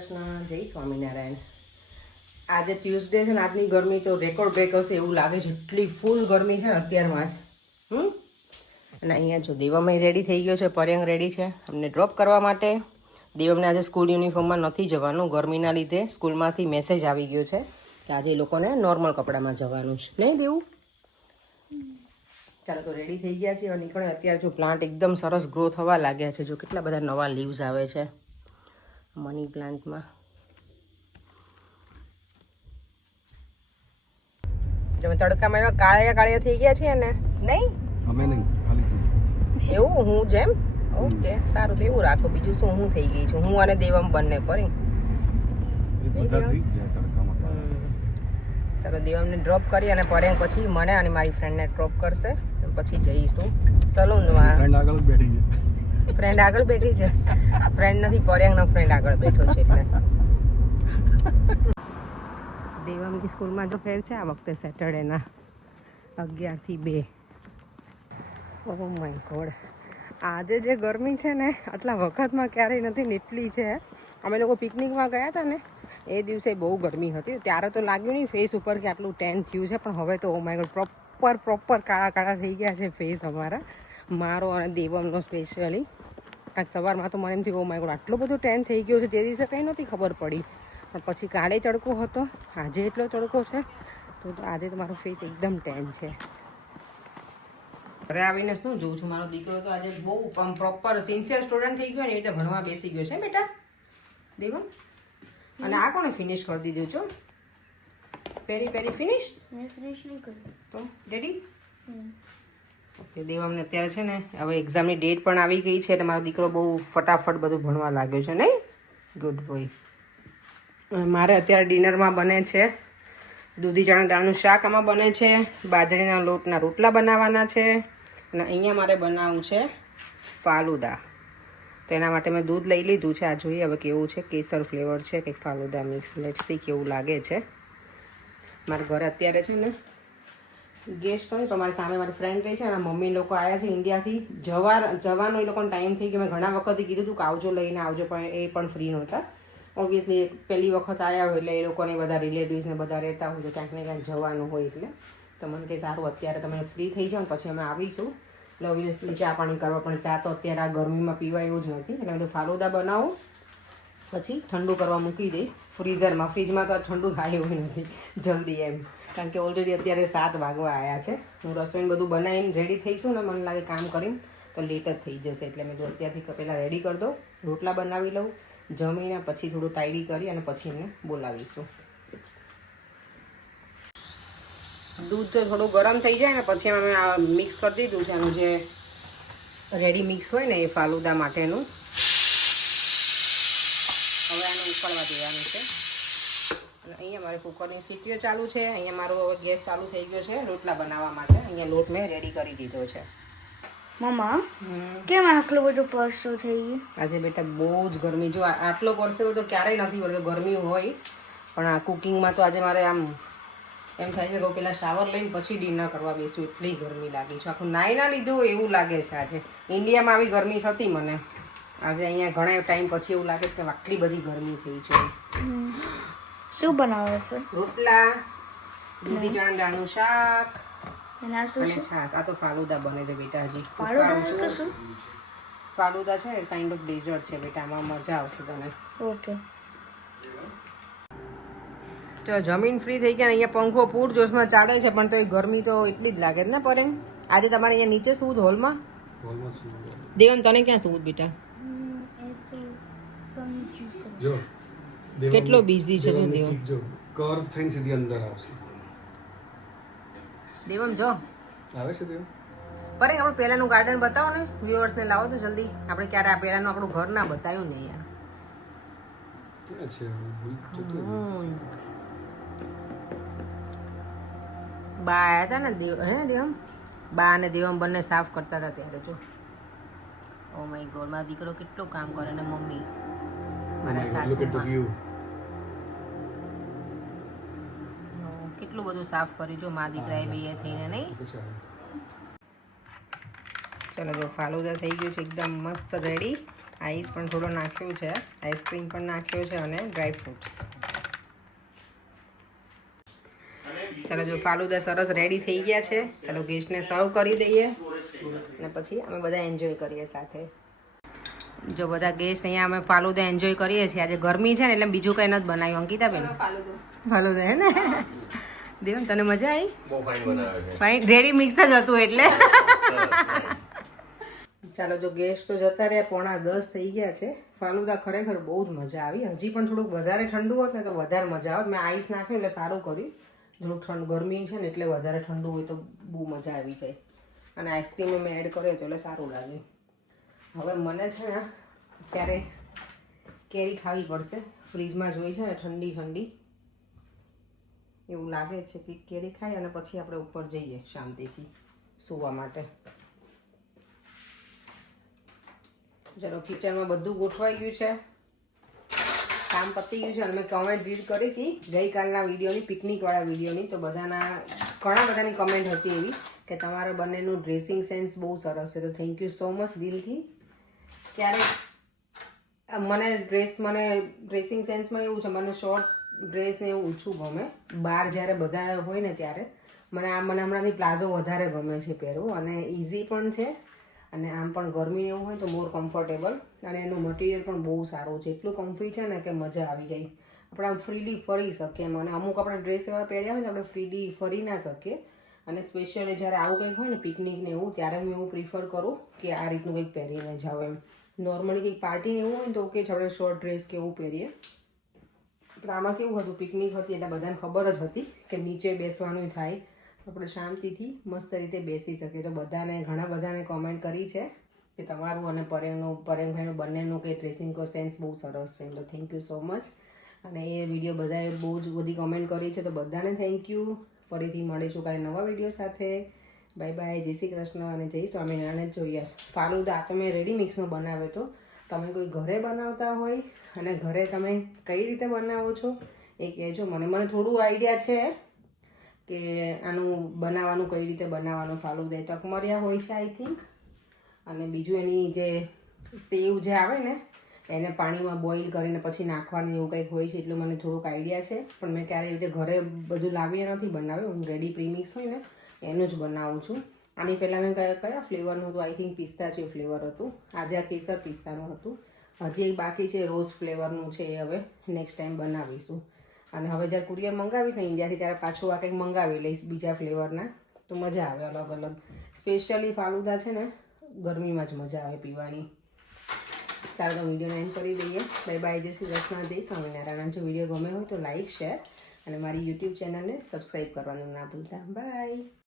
કૃષ્ણ, જય સ્વામિનારાયણ. આજે ટ્યુઝડે છે ને, આજની ગરમી તો રેકોર્ડ બ્રેક હશે એવું લાગે છે. એટલી ફૂલ ગરમી છે ને અત્યારમાં જ. અને અહીંયા જો દેવમય રેડી થઈ ગયો છે, પર્યંગ રેડી છે અમને ડ્રોપ કરવા માટે. દેવમને આજે સ્કૂલ યુનિફોર્મમાં નથી જવાનું, ગરમીના લીધે સ્કૂલમાંથી મેસેજ આવી ગયો છે કે આજે એ લોકોને નોર્મલ કપડામાં જવાનું છે. નહીં દેવું? ચાલો તો રેડી થઈ ગયા છે, હવે નીકળે. અત્યારે જો પ્લાન્ટ એકદમ સરસ ગ્રો થવા લાગ્યા છે. જો કેટલા બધા નવા લીવ્સ આવે છે મની પ્લાન્ટમાં. જો તડકામાં એવા કાળિયા થઈ ગયા છે ને, નહીં? અમે નહીં, ખાલી એવું હું જેમ. ઓકે, સારું તો એવું રાખો. બીજું શું, હું થઈ ગઈ છું, હું અને દેવમ બંને પર. ચાલો દેવમને ડ્રોપ કરી અને પર્યંક પછી મને અને મારી ફ્રેન્ડને ડ્રોપ કરશે. પછી જઈશું સલૂનમાં. ફ્રેન્ડ આગળ જ બેઠી છે. ફ્રેન્ડ આગળ બેઠી છે? ફ્રેન્ડ નથી, પર્યંકનો ફ્રેન્ડ આગળ બેઠો છે એટલે. દેવમની સ્કૂલમાં જો ફેર છે આ વખતે સેટરડેના 11 થી 2. ઓહ માય ગોડ, આજે જે ગરમી છે ને આટલા વખતમાં ક્યારેય નથી ને એટલી છે. અમે લોકો પિકનિકમાં ગયા હતા ને એ દિવસે બહુ ગરમી હતી. ત્યારે તો લાગ્યું નહીં ફેસ ઉપર કે આટલું ટેન થયું છે, પણ હવે તો ઓ માય ગોડ પ્રોપર કાળા થઈ ગયા છે ફેસ અમારા, મારો અને દેવમનો સ્પેશિયલી. આજ સવારમાં તો મને એમ થયું ઓ માય ગોડ આટલો બધો ટેન થઈ ગયો છે. તે દિવસે કંઈ નહોતી ખબર પડી, પણ પછી કાલે તડકો હતો, આજે એટલો તડકો છે, તો આજે તો મારો ફેસ એકદમ ટેન છે. ઘરે આવીને શું જોઉં છું, મારો દીકરો તો આજે બહુ પ્રોપર સિન્સિયર સ્ટુડન્ટ થઈ ગયો ને, એ રીતે ભણવા બેસી ગયો છે બેટા દેવમ. અને આ કોણે ફિનિશ કરી દીધું છો? પેરી ફિનિશ? મેં ફિનિશ નહીં કર્યું. તો રેડી? ઓકે, દેવમને અત્યારે છે ને હવે એક્ઝામની ડેટ પણ આવી ગઈ છે, એટલે મારો દીકરો બહુ ફટાફટ બધું ભણવા લાગ્યો છે, નહીં? Good boy. મારે અત્યારે ડિનરમાં બને છે દૂધી ચણા દાળનું શાક, આમાં બને છે બાજરીના લોટના રોટલા બનાવવાના છે, અને અહીંયા મારે બનાવવું છે ફાલુદા. તો એના માટે મેં દૂધ લઈ લીધું છે. આ જોઈએ હવે કેવું છે, કેસર ફ્લેવર છે કંઈક ફાલુદા મિક્સ. લેટ્સ સી કેવું લાગે છે. મારા ઘરે અત્યારે છે ને ગેસ્ટ હોય તો મારી સામે મારી ફ્રેન્ડ રહી છે, અને મમ્મી લોકો આવ્યા છે ઇન્ડિયાથી. જવાનો એ લોકોનો ટાઈમ થઈ ગયો. મેં ઘણા વખતથી કીધું હતું કે આવજો, લઈને આવજો, પણ એ પણ ફ્રી નહોતા. ઓબ્વિયસલી પહેલી વખત આવ્યા હોય એટલે એ લોકોને બધા રિલેટિવ્સને બધા રહેતા હોય તો ક્યાંક ને ક્યાંક જવાનું હોય, એટલે તો મને કે સારું અત્યારે તમે ફ્રી થઈ જાઓ પછી અમે આવીશું. એટલે ઓબ્વિયસલી ચા પાણી કરવા, પણ ચા તો અત્યારે આ ગરમીમાં પીવાય એવું જ નથી. એટલે બધું ફાલુદા બનાવું, પછી ઠંડુ કરવા મૂકી દઈશ ફ્રીઝરમાં. ફ્રીજમાં તો આ ઠંડુ થાય એવું નથી જલ્દી એમ, કારણ કે ઓલરેડી અત્યારે 7 વાગવા આવ્યા છે. હું રસોઈને બધું બનાવીને રેડી થઈશું ને, મને લાગે કામ કરીને તો લેટ જ થઈ જશે, એટલે મેં અત્યારથી પહેલાં રેડી કરી દઉં. રોટલા બનાવી લઉં, જમીને પછી થોડું ટાઈડી કરી અને પછી એમને બોલાવીશું. દૂધ જો થોડું ગરમ થઈ જાય ને પછી અમે આ મિક્સ કરી દીધું છે, આનું જે રેડી મિક્સ હોય ને એ ફાલુદા માટેનું. હવે આને ઉકળવા દેવાનું છે. અને અહીંયા મારે કુકરની સીટીઓ ચાલુ છે. અહીંયા મારો ગેસ ચાલુ થઈ ગયો છે રોટલા બનાવવા માટે. અહીંયા લોટ મેં રેડી કરી દીધો છે. મમ્મા, કેમ આટલો બધો પરસો થઈ ગયો? આજે બેટા બહુ જ ગરમી. જો આટલો પરસેવો તો ક્યારેય નથી પડતો, ગરમી હોય, પણ આ કુકિંગમાં તો આજે મારે આમ એમ થાય છે કે પેલા શાવર લઈને પછી ડિનર કરવા બેસું, એટલી ગરમી લાગી છે. આખું નાઈ ના લીધું હોય એવું લાગે છે. આજે ઇન્ડિયામાં આવી ગરમી થતી મને, આજે અહીંયા ઘણા ટાઈમ પછી એવું લાગે કે આટલી બધી ગરમી થઈ છે. શું બનાવે છે? રોટલા, દૂધી ચણા દાળનું શાક એના શું અને છાશ. આ તો ફાલુદા બને છે બેટા. હજી ફાલુદા શું? ફાલુદા છે કાઇન્ડ ઓફ ડેઝર્ટ છે બેટા, આમાં મજા આવશે તને. ઓકે. તો જમીન ફ્રી થઈ ગયા. અહીંયા પંખો પૂર જોશમાં ચાલે છે, પણ તો એ ગરમી તો એટલી જ લાગે છે ને પરેંગ. આજે તમારે અહીંયા નીચે શું હોલમાં? દેવન તને ક્યાં શું બેટા? કેટલો બિઝી છે જો દેવન. જો કર્વ થઈને સીધી અંદર આવશે. દેવમ જો આવે છે દેવ. પરેંગ આપણે પહેલાનું ગાર્ડન બતાવો ને વ્યુઅર્સને, લાવો તો જલ્દી. આપણે ક્યારે આ પહેલાનું આપણું ઘર ના બતાવ્યું ને યાર. ક્યાં છે? બા આવ્યા હતા ને દેવમ, બા અને દેવમ બંને સાફ કરતા હતા ત્યારે જો. ઓ માય ગોડ, મારો દીકરો કેટલું કામ કરે ને મમ્મી, મારા સાસુ કેટલું બધું સાફ કર્યું જો મારા દીકરાએ બે થઈને, નહીં? ચલો જો ફાલુદા થઈ ગયું છે એકદમ મસ્ત રેડી. આઈસ પણ થોડો નાખ્યો છે, આઈસ્ક્રીમ પણ નાખ્યો છે અને ડ્રાય ફ્રૂટ્સ. ચાલો જો ફાલુદા સરસ રેડી થઈ ગયા છે. ચાલો ગેસ્ટને સર્વ કરી દઈએ અને પછી અમે બધા એન્જોય કરીએ સાથે. જો બધા ગેસ્ટ અહીંયા અમે ફાલુદા એન્જોય કરીએ છીએ. આજે ગરમી છે ને એટલે બીજું કંઈ નથી બનાવ્યું. અંકિતાબેન ફાલુદા હે ને દેવ તને મજા આવી? બહુ ફાઇન બનાવે છે. ફાઇન રેડી મિક્સ જ હતું એટલે. ચાલો જો ગેસ્ટ તો જતા રહ્યા, 9:45 થઈ ગયા છે. ફાલુદા ખરેખર બહુ જ મજા આવી. હજી પણ થોડુંક વધારે ઠંડુ હોત ને તો વધારે મજા આવત. મેં આઈસ નાખ્યું એટલે સારું કર્યું. થોડુંક ગરમી છે ને એટલે વધારે ઠંડુ હોય તો બહુ મજા આવી જાય. અને આઈસ્ક્રીમ મેં એડ કર્યો તો એટલે સારું લાગ્યું. હવે મને છે ને અત્યારે કેરી ખાવી પડશે. ફ્રીજમાં જોઈ છે ને ઠંડી ઠંડી એવું લાગે છે કે કેરી ખાઈ અને પછી આપણે ઉપર જઈએ શાંતિથી સૂવા માટે. ચલો કિચનમાં બધું ગોઠવાઈ ગયું છે, કામ પતી ગયું છે. અને મેં કમેન્ટ રીડ કરી હતી ગઈકાલના વિડીયોની, પિકનિકવાળા વિડીયોની, તો ઘણા બધાની કમેન્ટ હતી એવી કે તમારા બંનેનું ડ્રેસિંગ સેન્સ બહુ સરસ છે. તો થેન્ક યુ સો મચ દિલથી. ક્યારેક મને ડ્રેસિંગ સેન્સમાં એવું છે, મને શોર્ટ ડ્રેસ ને એવું ઓછું ગમે. બહાર જ્યારે બધા હોય ને ત્યારે મને હમણાંથી પ્લાઝો વધારે ગમે છે પહેરવું, અને ઇઝી પણ છે અને આમ પણ ગરમી એવું હોય તો મોર કમ્ફર્ટેબલ. અને એનું મટીરિયલ પણ બહુ સારું છે, એટલું કમ્ફી છે ને કે મજા આવી જાય. આપણે આમ ફ્રીલી ફરી શકીએ એમ. અને અમુક આપણે ડ્રેસ એવા પહેર્યા હોય ને આપણે ફ્રીલી ફરી ના શકીએ. અને સ્પેશિયલી જ્યારે આવું કંઈક હોય ને પિકનિક ને એવું, ત્યારે હું એવું પ્રિફર કરું કે આ રીતનું કંઈક પહેરીને જાઉં એમ. નોર્મલી કંઈક પાર્ટી ને એવું હોય ને તો ઓકે છે આપણે શોર્ટ ડ્રેસ કે એવું પહેરીએ. પણ આમાં કેવું હતું, પિકનિક હતી એટલે બધાને ખબર જ હતી કે નીચે બેસવાનું થાય તો આપણે શાંતિથી મસ્ત રીતે બેસી શકીએ. તો ઘણા બધાને કોમેન્ટ કરી છે કે તમારું અને પરેમભાઈનું બંનેનું કે ડ્રેસિંગ સેન્સ બહુ સરસ છે. તો થેન્ક યુ સો મચ. અને એ વિડીયો બધાએ બહુ જ બધી કમેન્ટ કરી છે, તો બધાને થેન્ક યુ. ફરીથી મળીશું કાલે નવા વિડીયો સાથે. બાય બાય, જય શ્રી કૃષ્ણ અને જય સ્વામિનારાયણ. જોઈએ ફાલુદા તો મેં રેડી મિક્સનો બનાવ્યો હતો. તમે કોઈ ઘરે બનાવતા હોય અને ઘરે તમે કઈ રીતે બનાવો છો એ કહેજો મને થોડું આઈડિયા છે કે આનું બનાવવાનું કઈ રીતે બનાવવાનું. ફાલુદા તકમરિયા હોય છે આઈ થિંક. અને બીજું એની જે સેવ જે આવે ને એને પાણીમાં બોઇલ કરીને પછી નાખવાનું એવું કંઈક હોય છે, એટલું મને થોડુંક આઈડિયા છે. પણ મેં ક્યારેય રીતે ઘરે બધું લાવીને નથી બનાવ્યું. હું રેડી પ્રીમિક્સ હોય ને એનું જ બનાવું છું. આની પહેલાં મેં કયા ફ્લેવરનું હતું, આઈ થિંક પિસ્તાચિયો ફ્લેવર હતું. આજે આ કેસર પિસ્તાનું હતું. હજી એક બાકી છે રોઝ ફ્લેવરનું છે, એ હવે નેક્સ્ટ ટાઈમ બનાવીશું. અને હવે જ્યારે કુરિયર મંગાવીશ ને ઇન્ડિયાથી ત્યારે પાછું આ કંઈક મંગાવી લઈશ બીજા ફ્લેવરના, તો મજા આવે અલગ અલગ. સ્પેશિયલી ફાલુદા છે ને ગરમીમાં જ મજા આવે પીવાની. ચાલો તો વિડીયોને એન્ડ કરી દઈએ. બાય બાય, જય શ્રી કૃષ્ણ, જય સ્વામિનારાયણ. જો વિડીયો ગમે હોય તો લાઈક, શેર અને મારી યુટ્યુબ ચેનલને સબસ્ક્રાઈબ કરવાનું ના ભૂલતા. બાય.